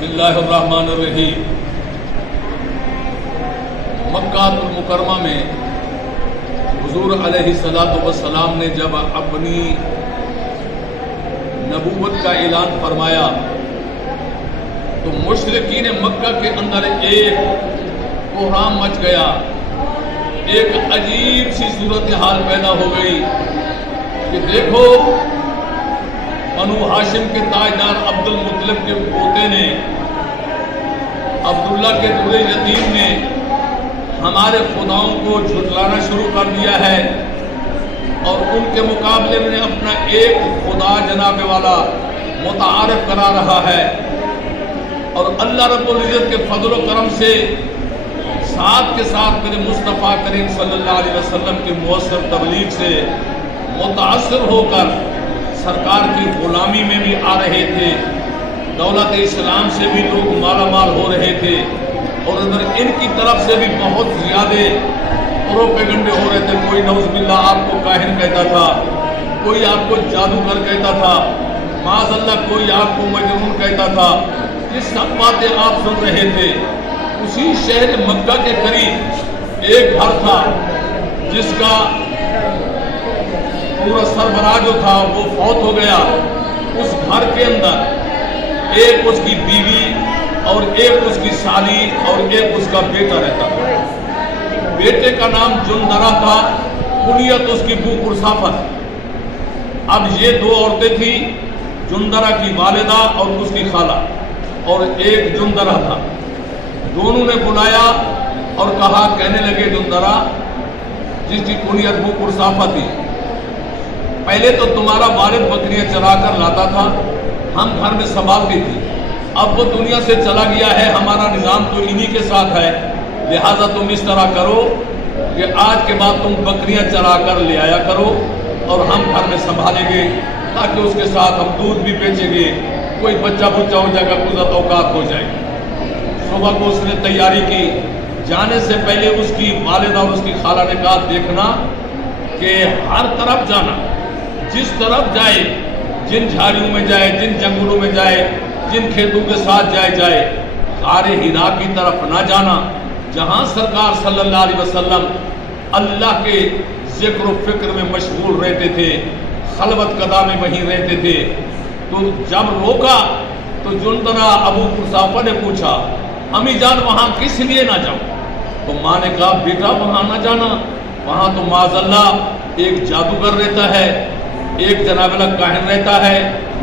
بسم اللہ الرحمن الرحیم۔ مکہ المکرمہ میں حضور علیہ السلام نے جب اپنی نبوت کا اعلان فرمایا تو مشرکین مکہ کے اندر ایک کوہرام مچ گیا، ایک عجیب سی صورتحال پیدا ہو گئی کہ دیکھو بنو ہاشم کے تاجدار عبد المطلب کے پوتے نے، عبداللہ کے دور یتیم نے ہمارے خداؤں کو جھٹلانا شروع کر دیا ہے اور ان کے مقابلے میں اپنا ایک خدا جناب والا متعارف کرا رہا ہے، اور اللہ رب العزت کے فضل و کرم سے ساتھ کے ساتھ میرے مصطفیٰ کریم صلی اللہ علیہ وسلم کی مؤثر تبلیغ سے متاثر ہو کر سرکار کی غلامی میں بھی آ رہے تھے، دولت اسلام سے بھی لوگ مالا مال ہو رہے تھے، اور ادھر ان کی طرف سے بھی بہت زیادہ پروپیگنڈے ہو رہے تھے۔ کوئی نعوذ باللہ آپ کو کاہن کہتا تھا، کوئی آپ کو جادوگر کہتا تھا، معاذ اللہ کوئی آپ کو مجنون کہتا تھا۔ یہ سب باتیں آپ سن رہے تھے۔ اسی شہر مکہ کے قریب ایک گھر تھا جس کا پورا سربراہ جو تھا وہ فوت ہو گیا۔ اس گھر کے اندر ایک اس کی بیوی اور ایک اس کی سالی اور ایک اس کا بیٹا رہتا تھا۔ بیٹے کا نام جندرہ تھا، کنیت اس کی بو پرسافت۔ اب یہ دو عورتیں تھیں، جندرہ کی والدہ اور اس کی خالہ، اور ایک جندرہ تھا۔ دونوں نے بلایا اور کہا، کہنے لگے جندرہ جس کی کنیت بو پرسافت تھی، پہلے تو تمہارا والد بکریاں چرا کر لاتا تھا، ہم گھر میں سنبھالتی تھی، اب وہ دنیا سے چلا گیا ہے، ہمارا نظام تو انہی کے ساتھ ہے، لہٰذا تم اس طرح کرو کہ آج کے بعد تم بکریاں چرا کر لے آیا کرو اور ہم گھر میں سنبھالیں گے، تاکہ اس کے ساتھ ہم دودھ بھی بیچیں گے، کوئی بچہ ہو جائے گا، گزر اوقات ہو جائے گی۔ صبح کو اس نے تیاری کی، جانے سے پہلے اس کی والدہ اور اس کی خالہ نے کہا، دیکھنا کہ ہر طرف جانا، جس طرف جائے، جن جھاڑیوں میں جائے، جن جنگلوں میں جائے، جن کھیتوں کے ساتھ جائے، غار حرا کی طرف نہ جانا، جہاں سرکار صلی اللہ علیہ وسلم اللہ کے ذکر و فکر میں مشغول رہتے تھے، خلوت قدا میں وہیں رہتے تھے۔ تو جب روکا تو جندرہ ابو پرسافہ نے پوچھا، امی جان وہاں کس لیے نہ جاؤں؟ تو ماں نے کہا، بیٹا وہاں نہ جانا، وہاں تو معاذ اللہ ایک جادوگر رہتا ہے، ایک جناب اللہ کاہن رہتا ہے،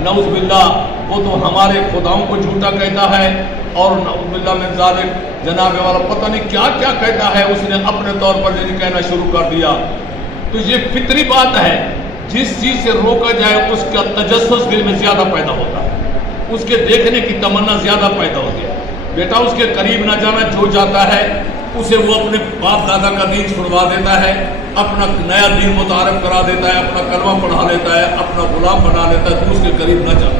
نعوذ باللہ وہ تو ہمارے خداؤں کو جھوٹا کہتا ہے، اور نعوذ باللہ من ذالک جناب والا پتہ نہیں کیا کیا کہتا ہے، اس نے اپنے طور پر یعنی کہنا شروع کر دیا۔ تو یہ فطری بات ہے، جس چیز سے روکا جائے اس کا تجسس دل میں زیادہ پیدا ہوتا ہے، اس کے دیکھنے کی تمنا زیادہ پیدا ہوتی ہے۔ بیٹا اس کے قریب نہ جانا، جو جاتا ہے اسے وہ اپنے باپ دادا کا دین چھڑوا دیتا ہے، اپنا نیا دین متعارف کرا دیتا ہے، اپنا کلمہ پڑھا لیتا ہے، اپنا غلام بنا لیتا ہے، تو اس کے قریب نہ جانا۔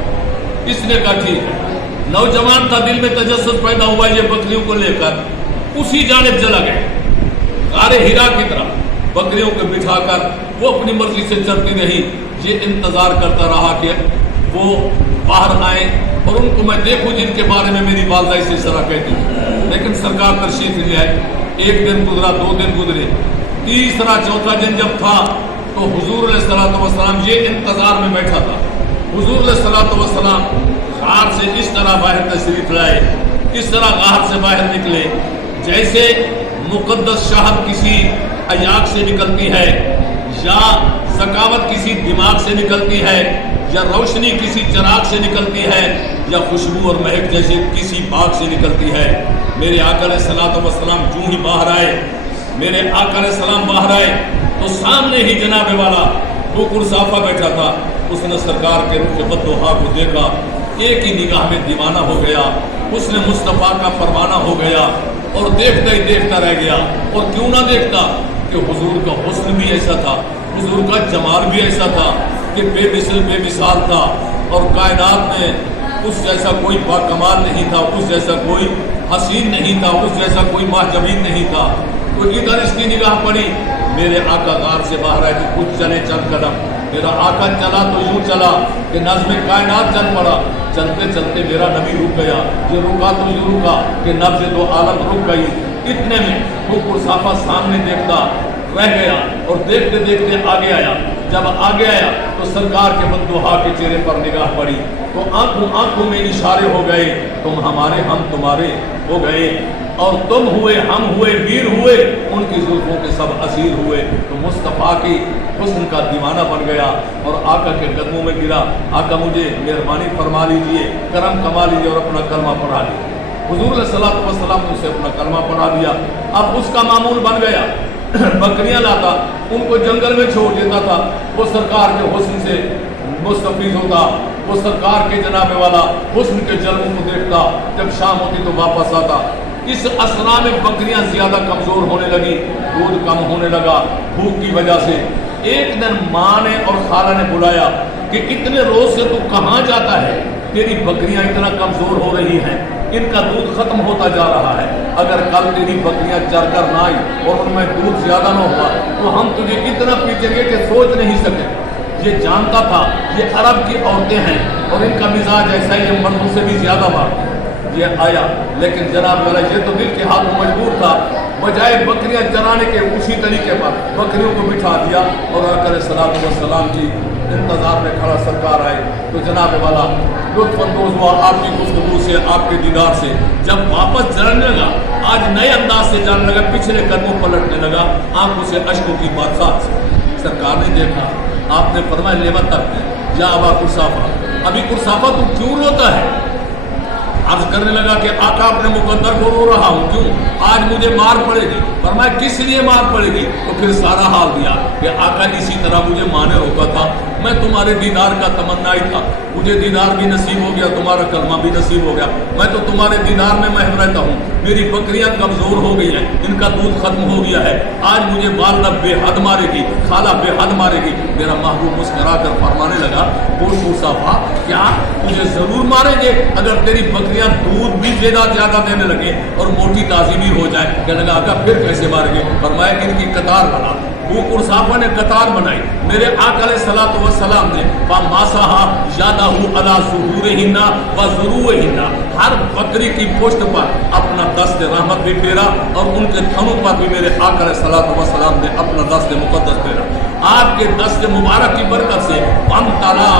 اس نے کہا ٹھیک ہے۔ نوجوان تھا، دل میں تجسس پیدا ہوا یہ بکریوں کو لے کر اسی جانب چلا گیا، غار حرا کی طرف بکریوں کو بٹھا کر وہ اپنی مرضی سے چلتی رہی۔ یہ انتظار کرتا رہا کہ وہ باہر آئیں اور ان کو میں دیکھوں جن کے بارے میں میری والدہ اس طرح کہتی، لیکن سرکار تشریف نہیں آئے۔ ایک دن گزرا، 2 دن گزرے، تیسرا چوتھا دن جب تھا تو حضور علیہ السلام یہ انتظار میں بیٹھا تھا۔ حضور علیہ السلام غار سے اس طرح باہر تشریف لائے، اس طرح غار سے باہر نکلے جیسے مقدس شہد کسی عیاق سے نکلتی ہے، یا ذکاوت کسی دماغ سے نکلتی ہے، یا روشنی کسی چراغ سے نکلتی ہے، یا خوشبو اور مہک جیسے کسی باغ سے نکلتی ہے۔ میرے آقا علیہ السلام جو ہی باہر آئے، میرے آقا علیہ السلام باہر آئے تو سامنے ہی جناب والا وہ پرسافہ بیٹھا تھا۔ اس نے سرکار کے رخ بدوحا کو دیکھا، ایک ہی نگاہ میں دیوانہ ہو گیا، اس نے مصطفیٰ کا پروانہ ہو گیا اور دیکھتا ہی دیکھتا رہ گیا۔ اور کیوں نہ دیکھتا کہ حضور کا حسن بھی ایسا تھا، حضور کا جمال بھی ایسا تھا کہ بے مثل بے مثال تھا، اور کائنات میں اس جیسا کوئی باکمال نہیں تھا، اس جیسا کوئی حسین نہیں تھا، اس جیسا کوئی ماہجبین نہیں تھا۔ تو ادھر اس کی نگاہ پڑی، میرے آقا غار سے باہر آئے تو کچھ چلے چند قدم، मेरा आका चला तो यूं चला कि नज़्म कायनात चल पड़ा। चलते चलते मेरा नबी रुक गया, ये रुका तो यूं रुका कि नब्ज़ दो आलम रुक गई। इतने में वो कुरसाफा सामने देखता रह गया और देखते देखते आगे आया। जब आगे आया तो सरकार के बंदुहा के चेहरे पर निगाह पड़ी तो आंखों आंखों में इशारे हो गए, तुम हमारे हम तुम्हारे हो गए, और तुम हुए हम हुए वीर हुए, उनकी जुल्फों के सब असीर हुए। तो मुस्तफ़ा की हुस्न का दीवाना बन गया और आका के कदमों में गिरा। आका मुझे मेहरबानी फरमा लीजिए, करम कमा लीजिए और अपना कलमा पढ़ा लीजिए। हुजूर सल्लल्लाहु अलैहि वसल्लम ने उसे अपना कलमा पढ़ा दिया। अब उसका मामूल बन गया, बकरियां लाता, उनको जंगल में छोड़ देता था। वो सरकार के हुस्न से मुस्तफीज होता, वो सरकार के जनाबे वाला हुस्न के जलवों को देखता। जब शाम होती तो वापस आता। इस असना में बकरियां ज्यादा कमजोर होने लगी, दूध कम होने लगा भूख की वजह से। एक दिन माँ ने और खाला ने बुलाया कि इतने रोज से तू कहाँ जाता है, तेरी बकरियां इतना कमजोर हो रही हैं, इनका दूध खत्म होता जा रहा है। अगर कल तेरी बकरियां चरकर ना आई और उनमें दूध ज्यादा ना हुआ तो हम तुझे इतना पीटेंगे कि सोच नहीं सके। ये जानता था ये अरब की औरतें हैं और इनका मिजाज ऐसा ही, ये मर्दों से भी ज्यादा मारते। ये आया, लेकिन जनाब वाला ये तो दिल के हाथ में मजबूर था। बजाय बकरियां चराने के उसी तरीके पर बकरियों को बिठा दिया और आकर सलाम की इंतजार में खड़ा सरकार आए तो जनाब वाला लुत्फअंदोज हुआ आपकी गुफ्तगू से, आपके दीदार से। जब वापस जाने लगा, आज नए अंदाज से जाने लगा, पिछले कदमों पलटने लगा, आंखों से अश्कों की बरसात। सरकार ने देखा, आपने फरमाया लेवत तक या अबा कुरसाफा, अभी कुरसाफा तू क्यों रोता है? अर्ज करने लगा कि आका अपने मुकद्दर को रो रहा हूँ, क्यों? आज मुझे मार पड़ेगी। फरमाया किस लिए मार पड़ेगी? तो फिर सारा हाल दिया कि आका इसी तरह मुझे माँ ने रोका था, मैं तुम्हारे दीदार का तमन्नाई था, मुझे दीदार भी नसीब हो गया, तुम्हारा कलमा भी नसीब हो गया, मैं तो तुम्हारे दीदार में महव रहता हूँ। मेरी बकरियां कमजोर हो गई हैं, इनका दूध खत्म हो गया है, आज मुझे वालदा बेहद मारेगी, खाला बेहद मारेगी। मेरा महबूब मुस्करा कर फरमाने लगा, बोल मुसाफा क्या तुझे जरूर मारेंगे अगर तेरी बकरियां दूध भी ज्यादा देने लगे और मोटी ताजी भी हो जाए। कहने लगा आका फिर कैसे मारेंगे? फरमाया इनकी कतार बना। वो कुरसाफा ने कतार बनाई, मेरे आका अलैहिस्सलातु वस्सलाम ने मासाहा यादाहु अला ज़ुहूरिहिन्ना व ज़ुरूरिहिन्ना, हर बकरी की पुष्ट पर अपना दस्त रहमत भी फेरा और उनके थनों पर भी मेरे आका अलैहिस्सलातु वस्सलाम ने अपना दस्त मुक़द्दस फेरा। आपके दस्त मुबारक की बरकत से हम ताला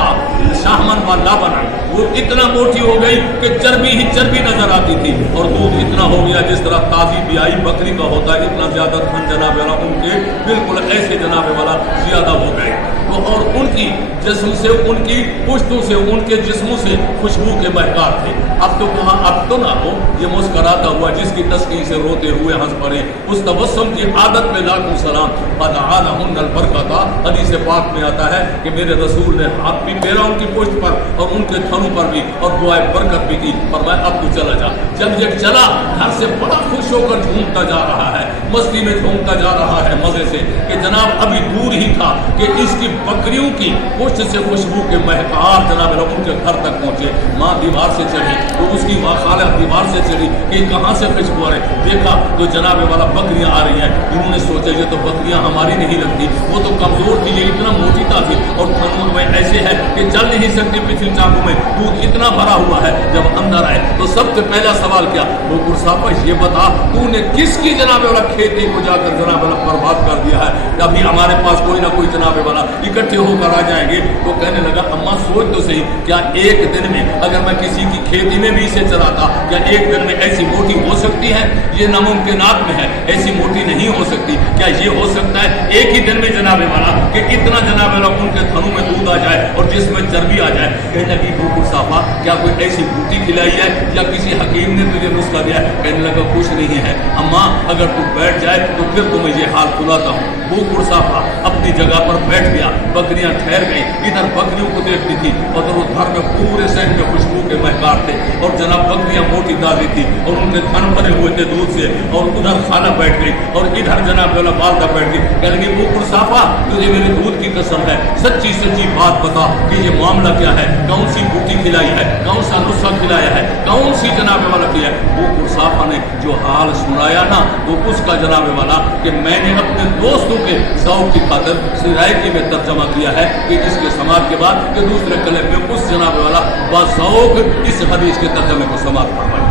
शाहमन वाला बना, वो इतना मोटी हो गई कि चर्बी ही चर्बी नजर आती थी और दूध इतना हो गया जिस तरह ताजी बियाई बकरी का होता है, इतना ज्यादा थन जनाबे वाला उनके बिल्कुल ऐसे जनाबे वाला ज्यादा हो गए। तो और उनकी जिस्म से, उनकी पुश्तों से, उनके जिस्मों से खुशबू के महकार थे। अब तो कहाँ, अब तो ना हो, ये मुस्कराता हुआ जिसकी तस्कीन से रोते हुए हंस पड़े, उस तबस्सुम की आदत में लाखों सलाम। बदआलहुन्नल बरकता, हदीस पाक में आता है कि मेरे रसूल ने हाथ भी फेरा उनकी पुश्त पर और उनके थनों पर भी और दुआए बरकत भी की। फरमाया अब तू चला जा। जब ये चला, घर से बड़ा खुश होकर झूमता जा रहा है, मस्ती में झूमता जा रहा है मजे से, कि जनाब अभी दूर ही था कि इसकी बकरियों की पुष्ट से खुशबू के महकार जनाब उनके घर तक पहुंचे। माँ दीवार से चढ़ी तो उसकी खाला दीवार से चढ़ी कि कहाँ से खुशबू आ रही, देखा तो जनाब वाला बकरियां आ रही हैं। इन्होंने सोचा ये तो बकरियां हमारी नहीं लगती, वो तो कमजोर थी, ये इतना मोटी थी और थनों में ऐसे है कि चल नहीं सकती, पिछली चाकू में दूध इतना भरा हुआ है। जब अंदर आए तो सबसे पहला सवाल क्या, वो कुरसाफा ये बता तूने किसकी जनाब वाला खेती को जाकर जनाब वाला बर्बाद कर दिया है? अभी हमारे पास कोई ना कोई जनाब वाला इकट्ठे होकर आ जाएंगे। तो कहने लगा अम्मा सोच तो सही, क्या एक दिन में अगर मैं किसी की खेती में भी इसे चलाता, क्या एक दिन में ऐसी मोटी हो सकती है? ये नामुमकिनात में है, ऐसी मोटी नहीं हो सकती। क्या ये हो सकता है एक ही दिन में जनाब वाला कि इतना जनाब वाला उनके थनों में दूध आ जाए और जिसमें चर्बी आ जाए? कहने लगी वो कुरसाफा क्या कोई ऐसी बूटी खिलाई है या किसी हकीम ने तुझे नुस्खा दिया है? कहने लगा कुछ नहीं है अम्मा, अगर तू बैठ जाए तो फिर तुम्हें ये हाल सुनाता हूँ। वो कुरसाफा अपनी जगह पर बैठ गया, बकरियां ठहर गई, इधर बकरियों को देखती थी और वो घर में पूरे शहर में खुशबू के महकार थे और जनाब बकरियां मोटी दादी थी और उनके थन भरे हुए थे दूध से और उधर खाना बैठ गई और इधर जनाब वाला वालदा बैठ गई, कह लगी वो कुरसाफा तुझे मेरे दूध की कसम है, सच्ची सच्ची बात बता कि ये मामला क्या है, कौन सी बूटी खिलाई है, कौन सा नुस्खा खिलाया है, कौन सी जनाब वाला किया है। वो कुरसाफा ने जो हाल सुनाया ना वो उसका जनाब वाला कि मैंने अपने दोस्तों के ज़ौक़ की खातिर सिरायकी में तर्जमा किया है कि इसके समाप्त के बाद कि दूसरे कलम में उस जनाब वाला बाज़ौक़ इस हदीस के तर्जमे को समाप्त फरमाया।